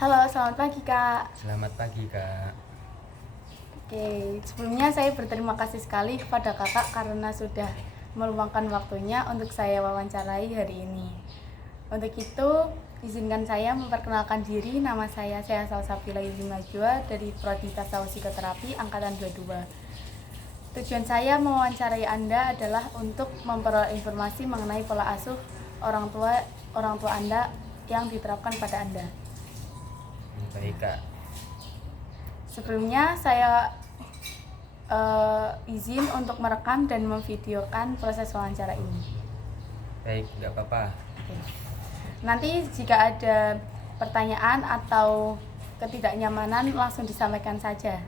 Halo, selamat pagi Kak. Selamat pagi, Kak. Oke, sebelumnya saya berterima kasih sekali kepada Kakak karena sudah meluangkan waktunya untuk saya wawancarai hari ini. Untuk itu, izinkan saya memperkenalkan diri. Nama saya Salsabila Yudi Najwa dari Prodi Tasawuf Psikoterapi Angkatan 22. Tujuan saya mewawancarai Anda adalah untuk memperoleh informasi mengenai pola asuh orang tua Anda yang diterapkan pada Anda. Baik, Kak. Sebelumnya saya izin untuk merekam dan memvideokan proses wawancara ini. Baik, nggak apa-apa. Oke. Nanti jika ada pertanyaan atau ketidaknyamanan langsung disampaikan saja.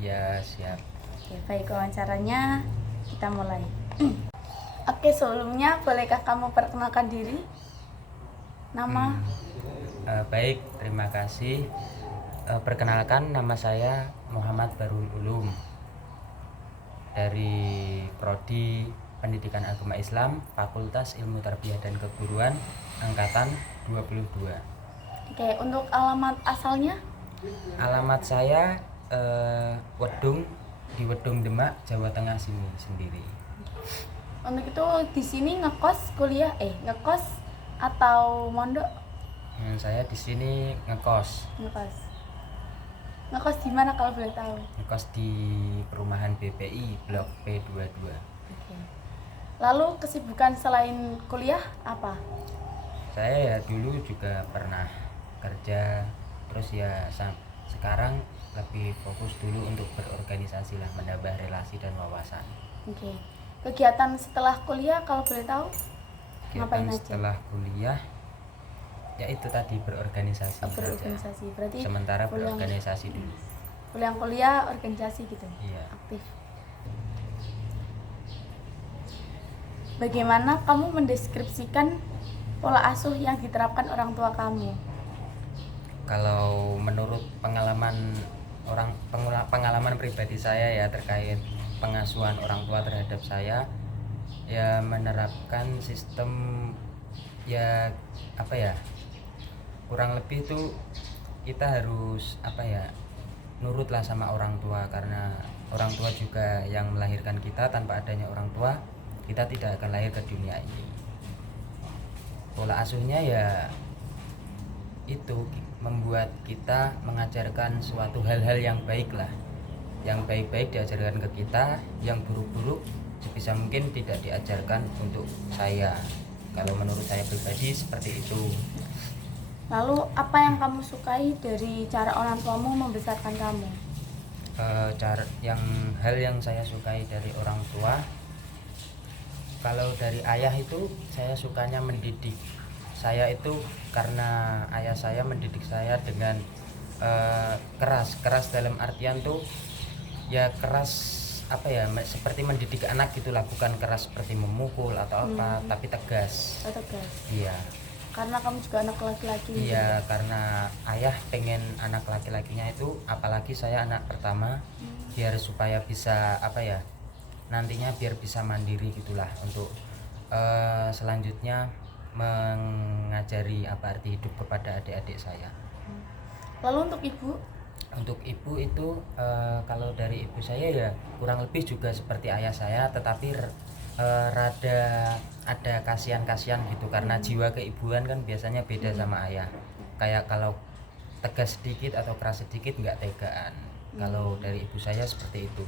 Ya, siap. Oke, baik, wawancaranya kita mulai. Oke, sebelumnya bolehkah kamu perkenalkan diri? Nama? Baik, terima kasih. Perkenalkan, nama saya Muhammad Barul Ulum dari Prodi Pendidikan Agama Islam, Fakultas Ilmu Tarbiyah dan Keguruan, Angkatan 22. Oke, untuk alamat asalnya? Alamat saya di Wedung Demak, Jawa Tengah sendiri. Untuk itu di sini ngekos atau mondok? Saya di sini ngekos. Ngekos di mana kalau boleh tahu? Ngekos di perumahan BPI Blok P22. Oke. Lalu kesibukan selain kuliah apa? Saya ya dulu juga pernah kerja, terus ya sekarang lebih fokus dulu untuk berorganisasi lah, menambah relasi dan wawasan. Oke. Kegiatan setelah kuliah kalau boleh tahu? Ngapain aja? Setelah kuliah ya itu tadi berorganisasi. Berorganisasi. Berarti sementara berorganisasi dulu. Kuliah organisasi gitu. Iya. Aktif. Bagaimana kamu mendeskripsikan pola asuh yang diterapkan orang tua kamu? Kalau menurut pengalaman pribadi saya ya terkait pengasuhan orang tua terhadap saya, ya menerapkan sistem ya kurang lebih itu kita harus nurutlah sama orang tua, karena orang tua juga yang melahirkan kita. Tanpa adanya orang tua kita tidak akan lahir ke dunia ini. Pola asuhnya ya itu membuat kita mengajarkan suatu hal-hal yang baik lah, yang baik-baik diajarkan ke kita, yang buruk-buruk sebisa mungkin tidak diajarkan untuk saya. Kalau menurut saya pribadi seperti itu. Lalu apa yang kamu sukai dari cara orang tuamu membesarkan kamu? Hal yang saya sukai dari orang tua, kalau dari ayah itu saya sukanya mendidik saya itu, karena ayah saya mendidik saya dengan keras dalam artian tuh ya keras seperti mendidik anak gitulah, bukan keras seperti memukul atau tapi tegas. Iya. Karena kamu juga anak laki-laki. Iya, karena ayah pengen anak laki-lakinya itu, apalagi saya anak pertama, biar supaya bisa nantinya biar bisa mandiri gitulah, untuk selanjutnya mengajari apa arti hidup kepada adik-adik saya. Lalu untuk ibu? Untuk ibu itu kalau dari ibu saya ya kurang lebih juga seperti ayah saya, tetapi rada ada kasihan gitu, karena jiwa keibuan kan biasanya beda sama ayah. Kayak kalau tegas sedikit atau keras sedikit nggak tegaan. Kalau dari ibu saya seperti itu.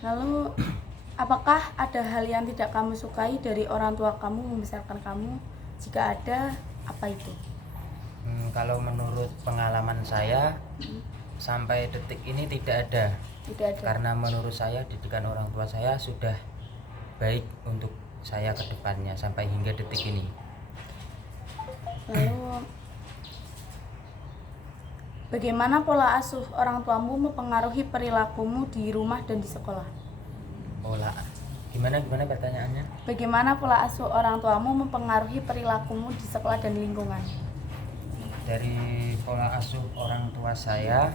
Lalu apakah ada hal yang tidak kamu sukai dari orang tua kamu membesarkan kamu? Jika ada, apa itu? Kalau menurut pengalaman saya sampai detik ini tidak ada. Karena menurut saya didikan orang tua saya sudah baik untuk saya ke depannya sampai hingga detik ini. Lalu bagaimana pola asuh orang tuamu mempengaruhi perilakumu di rumah dan di sekolah? Gimana pertanyaannya? Bagaimana pola asuh orang tuamu mempengaruhi perilakumu di sekolah dan lingkungan? Dari pola asuh orang tua saya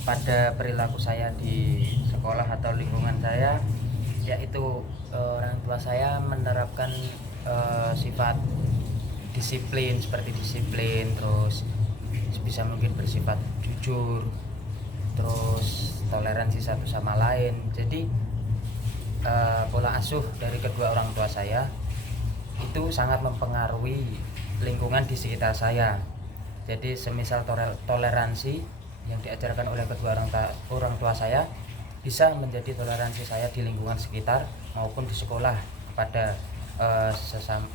pada perilaku saya di sekolah atau lingkungan saya, yaitu orang tua saya menerapkan sifat disiplin, seperti disiplin, terus sebisa mungkin bersifat jujur, terus toleransi satu sama lain. Jadi pola asuh dari kedua orang tua saya itu sangat mempengaruhi lingkungan di sekitar saya. Jadi semisal toleransi yang diajarkan oleh kedua orang tua saya bisa menjadi toleransi saya di lingkungan sekitar maupun di sekolah kepada sesama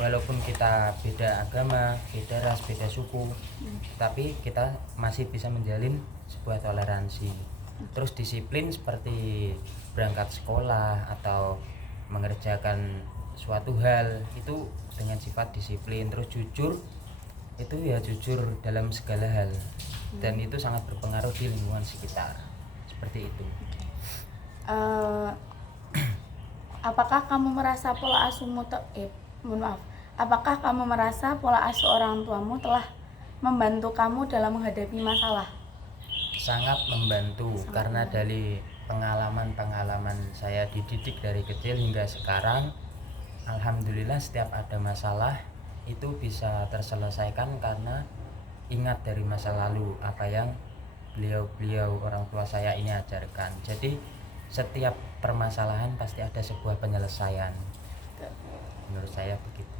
walaupun kita beda agama, beda ras, beda suku, tapi kita masih bisa menjalin sebuah toleransi. Terus disiplin seperti berangkat sekolah atau mengerjakan suatu hal itu dengan sifat disiplin. Terus jujur itu ya jujur dalam segala hal, dan itu sangat berpengaruh di lingkungan sekitar, seperti itu. Apakah kamu merasa pola asuhmu apakah kamu merasa pola asuh orang tuamu telah membantu kamu dalam menghadapi masalah? Sangat membantu, karena dari pengalaman saya dididik dari kecil hingga sekarang, alhamdulillah setiap ada masalah itu bisa terselesaikan karena ingat dari masa lalu apa yang beliau orang tua saya ini ajarkan. Jadi setiap permasalahan pasti ada sebuah penyelesaian. Menurut saya begitu.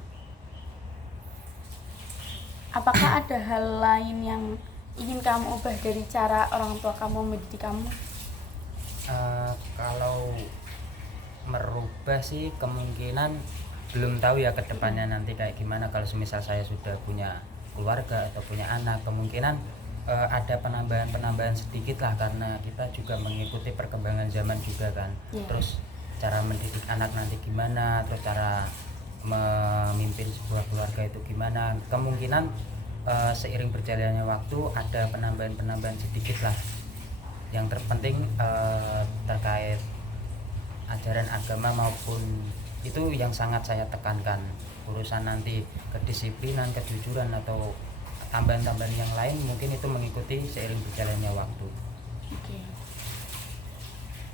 Apakah ada hal lain yang ingin kamu ubah dari cara orang tua kamu mendidik kamu? Kalau merubah sih kemungkinan belum tahu ya kedepannya nanti kayak gimana. Kalau semisal saya sudah punya keluarga atau punya anak, kemungkinan ada penambahan sedikit lah, karena kita juga mengikuti perkembangan zaman juga kan. Terus cara mendidik anak nanti gimana, terus cara memimpin sebuah keluarga itu gimana, kemungkinan seiring berjalannya waktu ada penambahan sedikit lah. Yang terpenting terkait ajaran agama maupun itu yang sangat saya tekankan. Urusan nanti kedisiplinan, kejujuran atau tambahan-tambahan yang lain mungkin itu mengikuti seiring berjalannya waktu. Oke.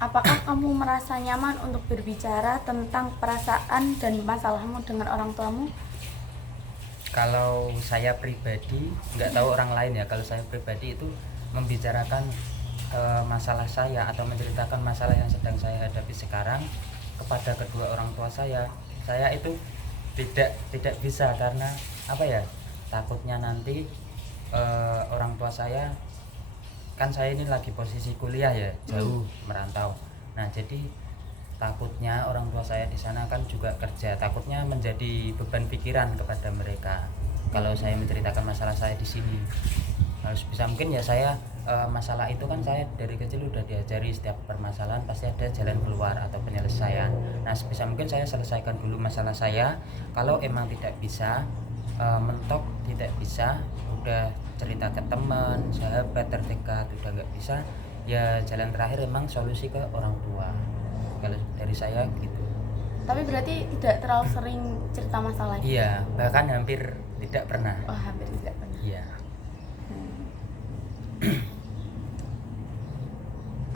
Apakah kamu merasa nyaman untuk berbicara tentang perasaan dan masalahmu dengan orang tuamu? Kalau saya pribadi, nggak tahu orang lain ya, kalau saya pribadi itu membicarakan masalah saya atau menceritakan masalah yang sedang saya hadapi sekarang kepada kedua orang tua saya itu tidak bisa, karena apa ya, takutnya nanti orang tua saya, kan saya ini lagi posisi kuliah ya, jauh merantau. Nah jadi takutnya orang tua saya di sana kan juga kerja, takutnya menjadi beban pikiran kepada mereka kalau saya menceritakan masalah saya di sini. Harus bisa mungkin ya saya masalah itu kan saya dari kecil udah diajari setiap permasalahan pasti ada jalan keluar atau penyelesaian. Nah sebisa mungkin saya selesaikan dulu masalah saya. Kalau emang tidak bisa, mentok tidak bisa, udah cerita ke teman, sahabat terdekat udah nggak bisa, ya jalan terakhir emang solusi ke orang tua. Kalau dari saya gitu. Tapi berarti tidak terlalu sering cerita masalah? Iya, bahkan hampir tidak pernah. Oh, hampir tidak pernah. Iya.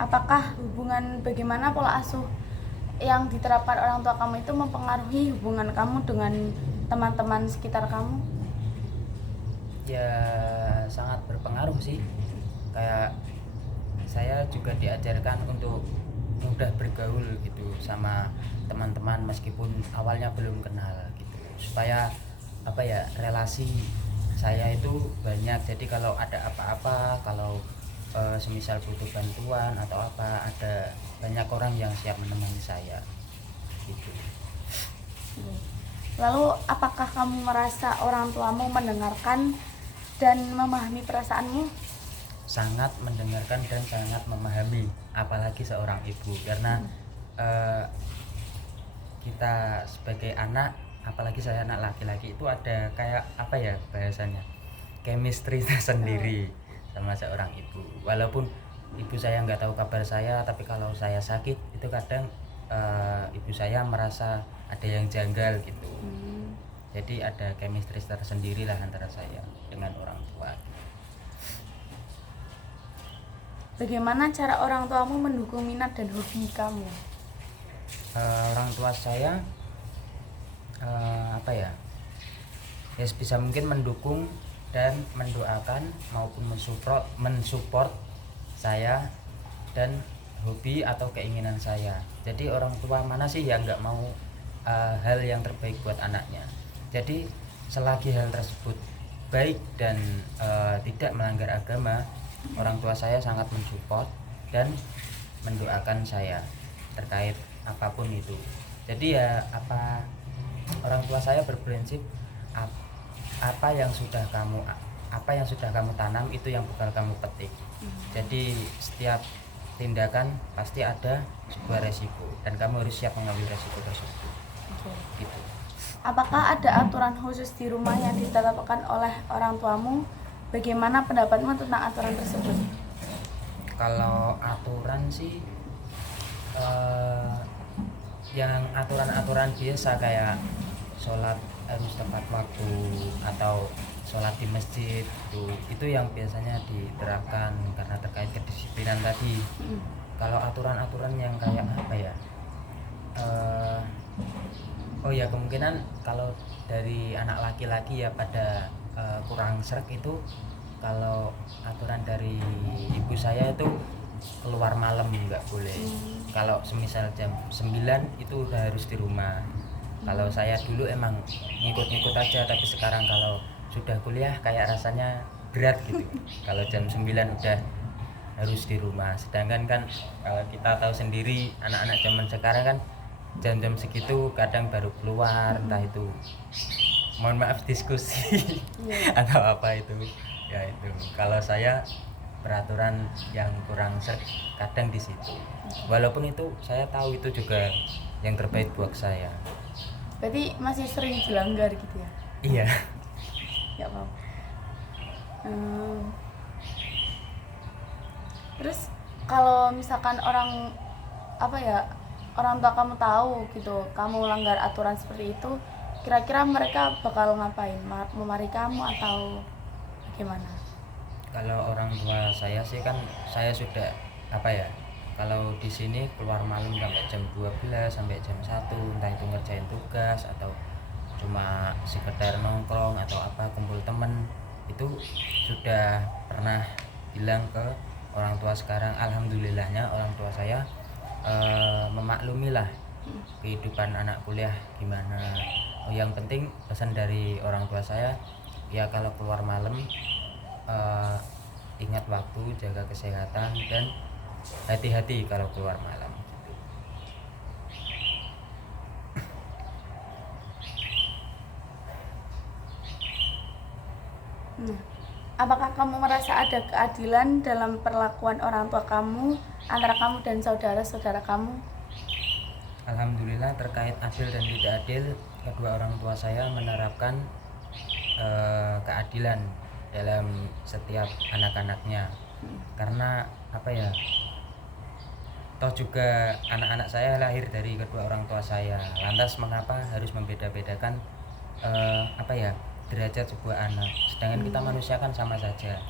Apakah bagaimana pola asuh yang diterapkan orang tua kamu itu mempengaruhi hubungan kamu dengan teman-teman sekitar kamu? Ya sangat berpengaruh sih. Kayak saya juga diajarkan untuk mudah bergaul gitu sama teman-teman meskipun awalnya belum kenal gitu, supaya apa ya, relasi saya itu banyak. Jadi kalau ada apa-apa, kalau semisal butuh bantuan atau apa, ada banyak orang yang siap menemani saya gitu. Lalu apakah kamu merasa orang tuamu mendengarkan dan memahami perasaanmu? Sangat mendengarkan dan sangat memahami, apalagi seorang ibu, karena kita sebagai anak, apalagi saya anak laki-laki, itu ada kayak apa ya bahasanya, chemistry tersendiri sama seorang ibu. Walaupun ibu saya nggak tahu kabar saya, tapi kalau saya sakit itu kadang ibu saya merasa ada yang janggal gitu. Jadi ada chemistry tersendiri lah antara saya dengan orang tua. Bagaimana cara orang tuamu mendukung minat dan hobi kamu? Orang tua saya apa ya, ya sebisa mungkin mendukung dan mendoakan maupun mensupport saya dan hobi atau keinginan saya. Jadi orang tua mana sih yang nggak mau hal yang terbaik buat anaknya. Jadi selagi hal tersebut baik dan tidak melanggar agama, orang tua saya sangat mensupport dan mendoakan saya terkait apapun itu. Jadi ya orang tua saya berprinsip apa yang sudah kamu tanam itu yang bakal kamu petik. Jadi setiap tindakan pasti ada sebuah resiko dan kamu harus siap mengambil resiko tersebut. Gitu. Apakah ada aturan khusus di rumah yang ditetapkan oleh orang tuamu? Bagaimana pendapatmu tentang aturan tersebut? Kalau aturan sih yang aturan-aturan biasa kayak sholat harus tepat waktu atau sholat di masjid itu yang biasanya diterapkan karena terkait kedisiplinan tadi. Kalau aturan-aturan yang kayak apa ya, oh ya kemungkinan kalau dari anak laki-laki ya pada kurang sreg itu, kalau aturan dari ibu saya itu keluar malam nggak boleh. Kalau semisal jam 9 itu udah harus di rumah. Kalau saya dulu emang ngikut-ngikut aja, tapi sekarang kalau sudah kuliah kayak rasanya berat gitu. Kalau jam 9 udah harus di rumah. Sedangkan kan kita tahu sendiri anak-anak zaman sekarang kan jam-jam segitu kadang baru keluar, entah itu mohon maaf diskusi atau apa itu. Ya itu. Kalau saya peraturan yang kurang kadang di situ. Walaupun itu saya tahu itu juga yang terbaik buat saya. Berarti masih sering dilanggar gitu ya? Iya. Ya Pak. Terus kalau misalkan orang tua kamu tahu gitu, kamu melanggar aturan seperti itu, kira-kira mereka bakal ngapain? Memarahi kamu atau gimana? Kalau orang tua saya sih kan saya sudah kalau di sini keluar malam sampai jam 12 sampai jam 1, entah itu ngerjain tugas atau cuma sekedar nongkrong atau kumpul temen, itu sudah pernah bilang ke orang tua. Sekarang alhamdulillahnya orang tua saya memaklumi lah kehidupan anak kuliah gimana. Yang penting pesan dari orang tua saya ya, kalau keluar malam ingat waktu, jaga kesehatan dan hati-hati kalau keluar malam gitu. Apakah kamu merasa ada keadilan dalam perlakuan orang tua kamu antara kamu dan saudara-saudara kamu? Alhamdulillah, terkait adil dan tidak adil, kedua orang tua saya menerapkan keadilan dalam setiap anak-anaknya. Karena toh juga anak-anak saya lahir dari kedua orang tua saya. Lantas mengapa harus membeda-bedakan derajat sebuah anak, sedangkan kita manusia kan sama saja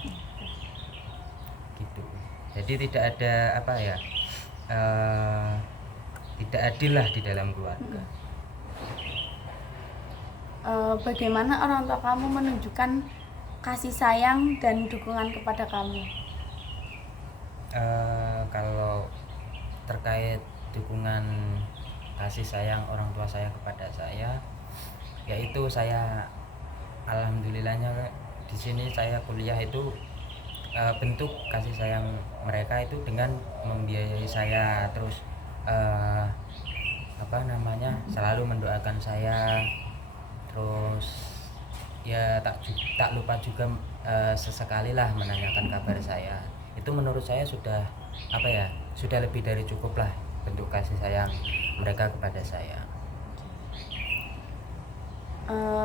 gitu. Jadi tidak ada tidak adil lah di dalam keluarga. Bagaimana orang tua kamu menunjukkan kasih sayang dan dukungan kepada kamu? Kalau terkait dukungan kasih sayang orang tua saya kepada saya, yaitu saya alhamdulillahnya di sini saya kuliah itu bentuk kasih sayang mereka itu dengan membiayai saya, terus selalu mendoakan saya, terus ya tak lupa juga sesekali lah menanyakan kabar saya. Itu menurut saya sudah sudah lebih dari cukup lah bentuk kasih sayang mereka kepada saya.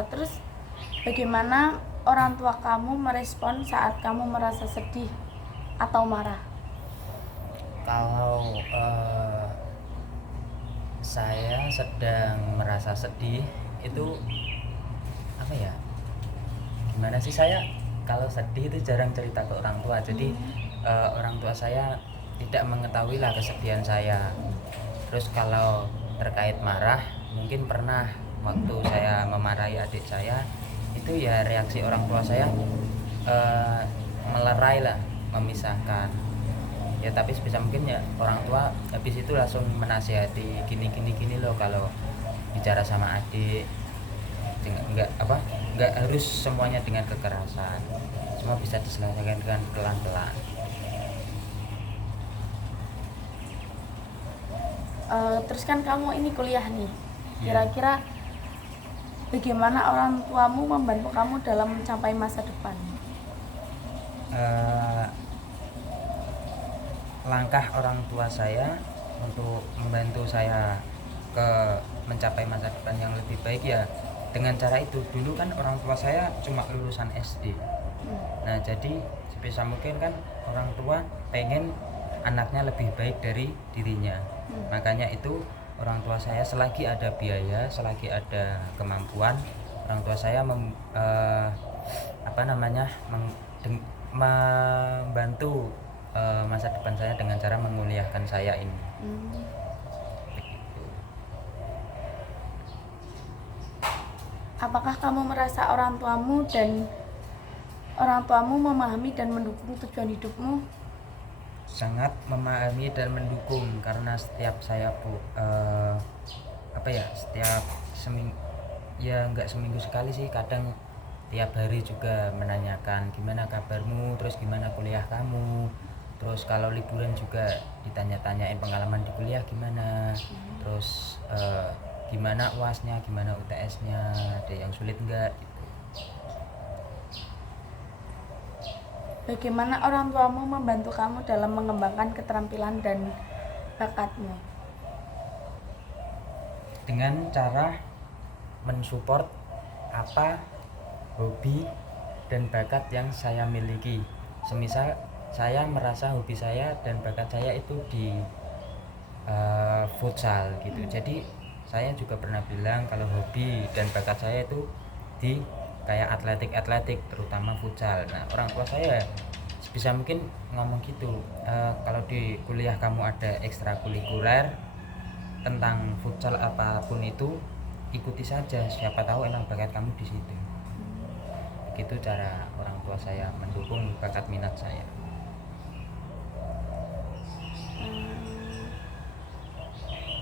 Terus bagaimana orang tua kamu merespon saat kamu merasa sedih atau marah? Kalau saya sedang merasa sedih itu gimana sih, saya kalau sedih itu jarang cerita ke orang tua. Jadi orang tua saya tidak mengetahui lah kesedihan saya. Terus kalau terkait marah, mungkin pernah waktu saya memarahi adik saya itu ya reaksi orang tua saya melerai lah, memisahkan ya. Tapi sebisa mungkin ya orang tua habis itu langsung menasihati, gini loh kalau bicara sama adik, nggak harus semuanya dengan kekerasan, semua bisa diselesaikan dengan pelan-pelan. Terus kan kamu ini kuliah nih, Iya. kira-kira bagaimana orang tuamu membantu kamu dalam mencapai masa depan? Eh, Langkah orang tua saya untuk membantu saya ke mencapai masa depan yang lebih baik ya dengan cara itu. Dulu kan orang tua saya cuma lulusan SD. Nah, jadi sebisa mungkin kan orang tua pengen anaknya lebih baik dari dirinya. Makanya itu orang tua saya selagi ada biaya, selagi ada kemampuan, orang tua saya membantu masa depan saya dengan cara menguliahkan saya ini. Begitu. Apakah kamu merasa orang tuamu memahami dan mendukung tujuan hidupmu? Sangat memahami dan mendukung, karena setiap saya setiap seminggu, ya nggak seminggu sekali sih, kadang tiap hari juga menanyakan gimana kabarmu, terus gimana kuliah kamu, terus kalau liburan juga ditanya-tanyain pengalaman di kuliah gimana, terus gimana UASnya, gimana UTS-nya, ada yang sulit enggak gitu. Bagaimana orang tuamu membantu kamu dalam mengembangkan keterampilan dan bakatmu? Dengan cara mensupport apa hobi dan bakat yang saya miliki. Semisal saya merasa hobi saya dan bakat saya itu di futsal gitu. Jadi saya juga pernah bilang kalau hobi dan bakat saya itu di kayak atletik, terutama futsal. Nah, orang tua saya sebisa mungkin ngomong gitu, kalau di kuliah kamu ada ekstrakurikuler tentang futsal apapun itu, ikuti saja, siapa tahu emang bakat kamu di situ. Gitu cara orang tua saya mendukung bakat minat saya.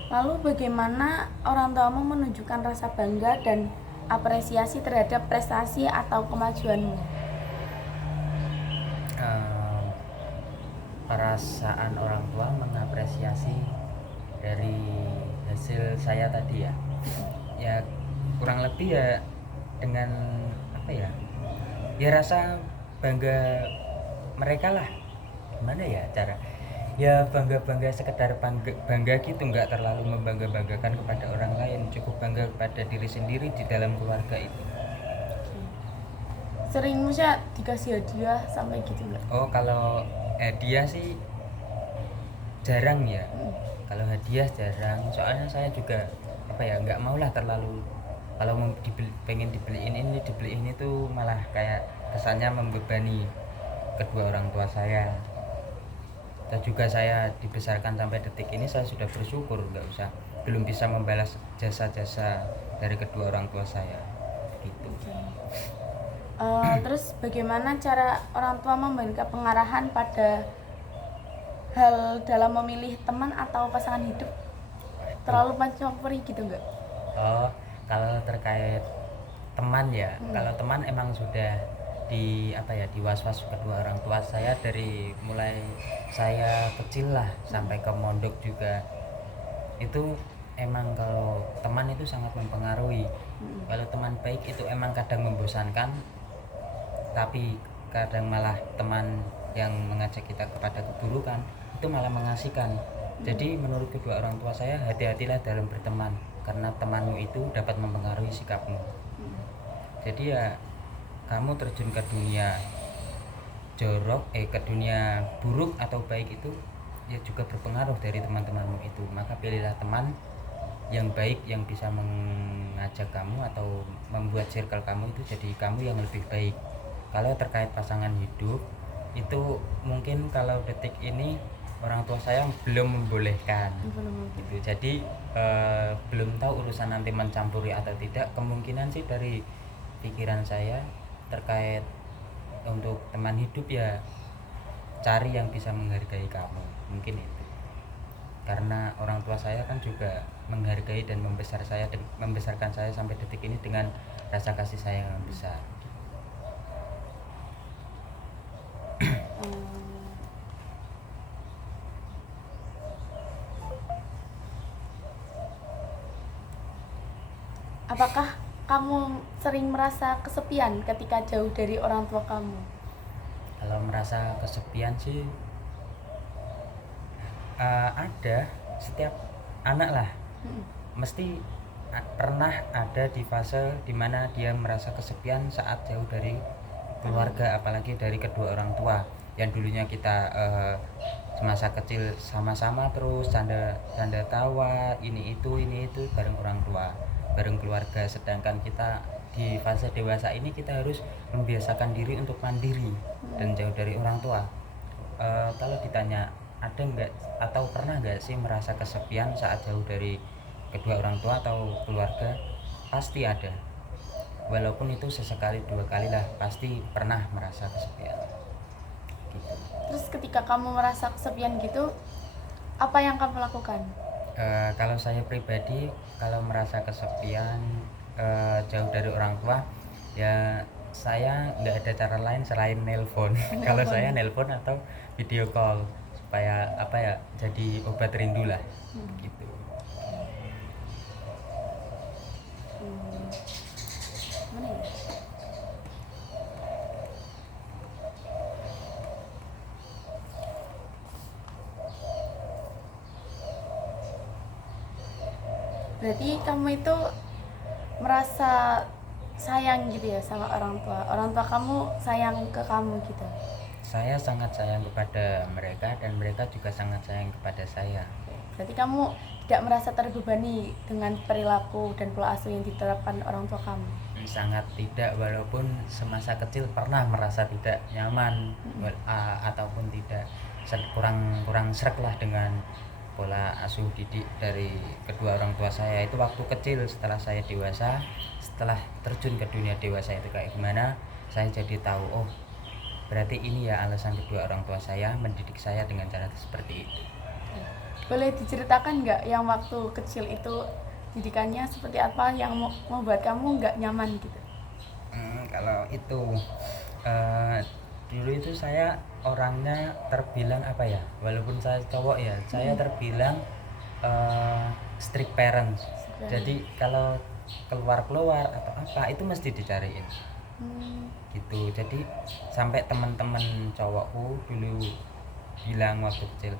Lalu bagaimana orang tuamu menunjukkan rasa bangga dan apresiasi terhadap prestasi atau kemajuanmu? Perasaan orang tua mengapresiasi dari hasil saya tadi ya kurang lebih ya dengan ya rasa bangga mereka lah. Gimana ya cara ya, bangga sekedar bangga gitu, nggak terlalu membanggakan kepada orang lain, cukup bangga kepada diri sendiri di dalam keluarga itu. Sering maksudnya dikasih hadiah sampai gitu nggak? Oh, kalau hadiah sih jarang ya. Kalau hadiah jarang, soalnya saya juga nggak mau lah terlalu, kalau pengen dibeliin ini tuh malah kayak kesannya membebani kedua orang tua saya. Dan juga saya dibesarkan sampai detik ini saya sudah bersyukur, belum bisa membalas jasa-jasa dari kedua orang tua saya gitu. Terus bagaimana cara orang tua memberikan pengarahan pada hal dalam memilih teman atau pasangan hidup? Terlalu mencampuri gitu nggak? Oh, kalau terkait teman ya, kalau teman emang sudah di was-was kedua orang tua saya dari mulai saya kecil lah sampai ke mondok juga. Itu emang kalau teman itu sangat mempengaruhi. Kalau teman baik itu emang kadang membosankan, tapi kadang malah teman yang mengajak kita kepada keburukan itu malah mengasihkan. Jadi menurut kedua orang tua saya, hati-hatilah dalam berteman, karena temanmu itu dapat mempengaruhi sikapmu. Jadi ya kamu terjun ke dunia ke dunia buruk atau baik itu ya juga berpengaruh dari teman-temanmu itu. Maka pilihlah teman yang baik, yang bisa mengajak kamu atau membuat circle kamu itu jadi kamu yang lebih baik. Kalau terkait pasangan hidup itu mungkin kalau detik ini orang tua saya belum membolehkan gitu. Jadi belum tahu urusan nanti mencampuri atau tidak. Kemungkinan sih dari pikiran saya terkait untuk teman hidup ya cari yang bisa menghargai kamu, mungkin itu. Karena orang tua saya kan juga menghargai dan membesarkan saya sampai detik ini dengan rasa kasih sayang yang besar. Hmm, apakah kamu sering merasa kesepian ketika jauh dari orang tua kamu? Kalau merasa kesepian sih ada, setiap anak lah Mm-mm. mesti pernah ada di fase dimana dia merasa kesepian saat jauh dari keluarga, apalagi dari kedua orang tua yang dulunya kita semasa kecil sama-sama terus canda tawa ini itu bareng orang tua, bareng keluarga. Sedangkan kita di fase dewasa ini kita harus membiasakan diri untuk mandiri dan jauh dari orang tua. Kalau ditanya ada nggak atau pernah nggak sih merasa kesepian saat jauh dari kedua orang tua atau keluarga, pasti ada, walaupun itu sesekali dua kali lah, pasti pernah merasa kesepian gitu. Terus ketika kamu merasa kesepian gitu, apa yang kamu lakukan? Kalau saya pribadi kalau merasa kesepian jauh dari orang tua ya saya nggak ada cara lain selain nelpon. Kalau saya nelpon atau video call supaya apa ya, jadi obat rindu lah gitu. Mana ya? Berarti kamu itu merasa sayang gitu ya sama orang tua. Orang tua kamu sayang ke kamu gitu. Saya sangat sayang kepada mereka dan mereka juga sangat sayang kepada saya. Berarti kamu tidak merasa terbebani dengan perilaku dan pola asuh yang diterapkan orang tua kamu. Sangat tidak, walaupun semasa kecil pernah merasa tidak nyaman ataupun tidak kurang srek lah dengan pola asuh didik dari kedua orang tua saya itu waktu kecil. Setelah saya dewasa, setelah terjun ke dunia dewasa itu kayak gimana, saya jadi tahu, oh berarti ini ya alasan kedua orang tua saya mendidik saya dengan cara seperti itu. Boleh diceritakan nggak yang waktu kecil itu didikannya seperti apa yang membuat kamu nggak nyaman gitu? Kalau itu dulu itu saya orangnya terbilang apa ya, walaupun saya cowok ya, saya terbilang strict parents. Jadi kalau keluar atau apa itu mesti dicariin gitu. Jadi sampai teman-teman cowokku dulu bilang waktu kecil,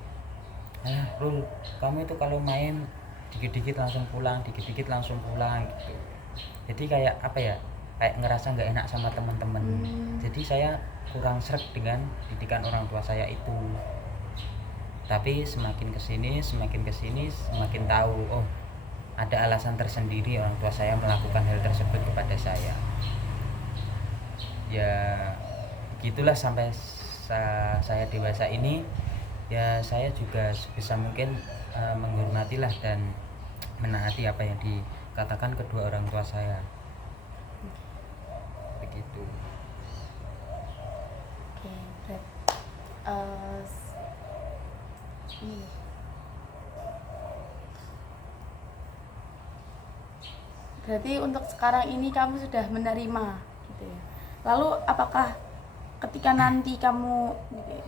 Rul, kamu itu kalau main dikit-dikit langsung pulang gitu. Jadi kayak apa ya, kayak ngerasa nggak enak sama teman-teman. Jadi saya kurang sreg dengan didikan orang tua saya itu. Tapi semakin kesini semakin tahu, oh ada alasan tersendiri orang tua saya melakukan hal tersebut kepada saya. Ya gitulah sampai saya dewasa ini ya, saya juga sebisa mungkin menghormatilah dan menaati apa yang dikatakan kedua orang tua saya begitu. Oke, ini. Berarti untuk sekarang ini kamu sudah menerima gitu ya. Lalu apakah ketika nanti kamu gitu ya,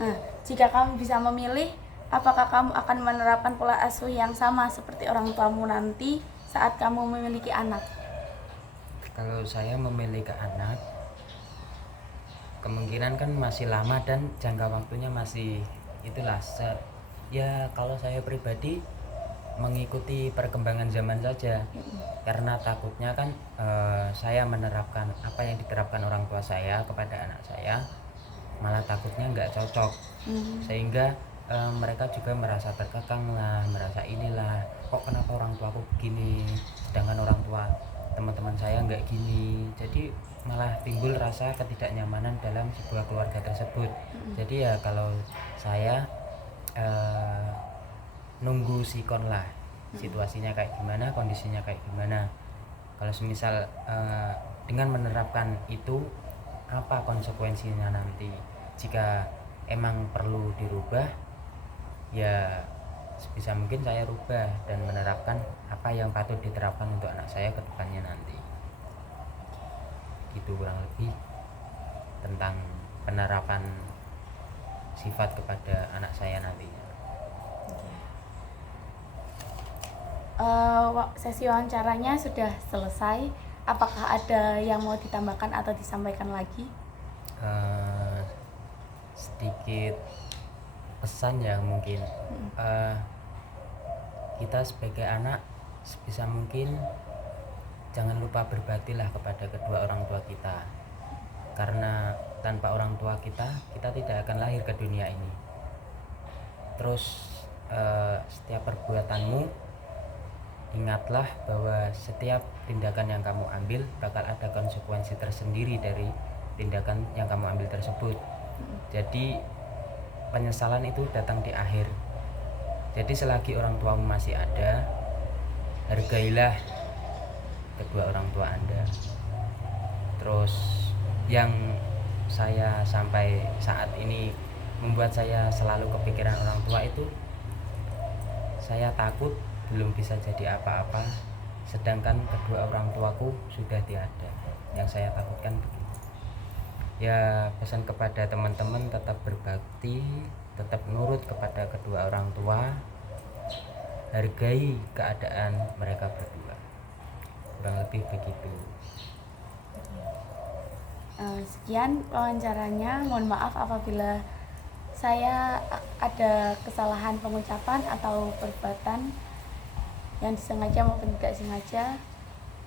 nah, jika kamu bisa memilih, apakah kamu akan menerapkan pola asuh yang sama seperti orang tuamu nanti saat kamu memiliki anak? Kalau saya memiliki anak, kemungkinan kan masih lama dan jangka waktunya masih itulah ya kalau saya pribadi mengikuti perkembangan zaman saja. Karena takutnya kan saya menerapkan apa yang diterapkan orang tua saya kepada anak saya, malah takutnya nggak cocok, sehingga mereka juga merasa terkekang lah, merasa inilah kok kenapa orang tuaku begini, sedangkan orang tua teman-teman saya nggak gini, jadi malah timbul rasa ketidaknyamanan dalam sebuah keluarga tersebut. Jadi ya kalau saya nunggu sikon lah, situasinya kayak gimana, kondisinya kayak gimana. Kalau semisal dengan menerapkan itu, apa konsekuensinya nanti jika emang perlu dirubah, ya sebisa mungkin saya rubah dan menerapkan apa yang patut diterapkan untuk anak saya ke depannya nanti. Gitu kurang lebih tentang penerapan sifat kepada anak saya nantinya. Sesi wawancaranya sudah selesai. Apakah ada yang mau ditambahkan atau disampaikan lagi? Sedikit pesan ya mungkin. Kita sebagai anak sebisa mungkin jangan lupa berbaktilah kepada kedua orang tua kita, karena tanpa orang tua kita tidak akan lahir ke dunia ini. Terus setiap perbuatanmu, ingatlah bahwa setiap tindakan yang kamu ambil bakal ada konsekuensi tersendiri dari tindakan yang kamu ambil tersebut. Jadi penyesalan itu datang di akhir. Jadi selagi orang tuamu masih ada, hargailah kedua orang tua Anda. Terus yang saya sampai saat ini membuat saya selalu kepikiran orang tua itu, saya takut belum bisa jadi apa-apa sedangkan kedua orang tuaku sudah tiada. Yang saya takutkan begitu. Ya pesan kepada teman-teman, tetap berbakti, tetap nurut kepada kedua orang tua, hargai keadaan mereka berdua. Kurang lebih begitu. Sekian wawancaranya. Mohon maaf apabila saya ada kesalahan pengucapan atau perbuatan yang disengaja maupun tidak sengaja.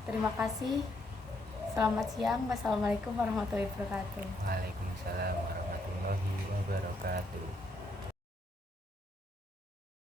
Terima kasih. Selamat siang. Wassalamualaikum warahmatullahi wabarakatuh. Waalaikumsalam warahmatullahi wabarakatuh.